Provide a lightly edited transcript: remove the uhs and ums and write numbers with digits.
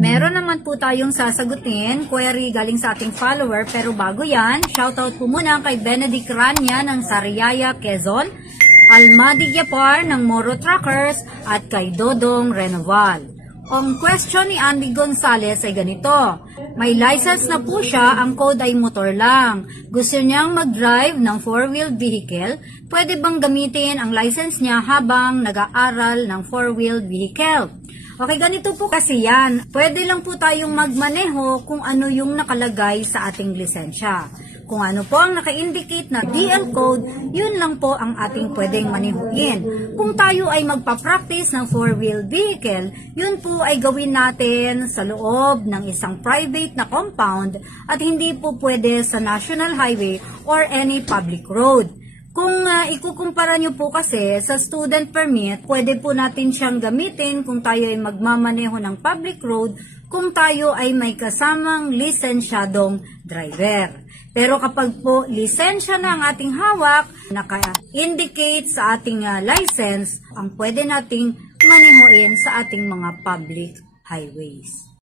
Meron naman po tayong sasagutin, query galing sa ating follower, pero bago yan, shoutout po muna kay Benedict Rania ng Sariaya, Quezon, Almadi Gyapar ng Moro Truckers, at kay Dodong Renoval. Ang question ni Andy Gonzalez ay ganito: may license na po siya, ang code ay motor lang. Gusto niyang mag-drive ng 4-wheeled vehicle, pwede bang gamitin ang license niya habang nag-aaral ng 4-wheeled vehicle? Okay, ganito po kasi yan. Pwede lang po tayong magmaneho kung ano yung nakalagay sa ating lisensya. Kung ano po ang naka-indicate na DL code, yun lang po ang ating pwedeng manehuin. Kung tayo ay magpa-practice ng 4-wheeled vehicle, yun po ay gawin natin sa loob ng isang private na compound at hindi po pwede sa national highway or any public road. Kung ikukumpara nyo po kasi sa student permit, pwede po natin siyang gamitin kung tayo ay magmamaneho ng public road, kung tayo ay may kasamang lisensyadong driver. Pero kapag po lisensya na ang ating hawak, naka-indicate sa ating license, ang pwede nating manehoin sa ating mga public highways.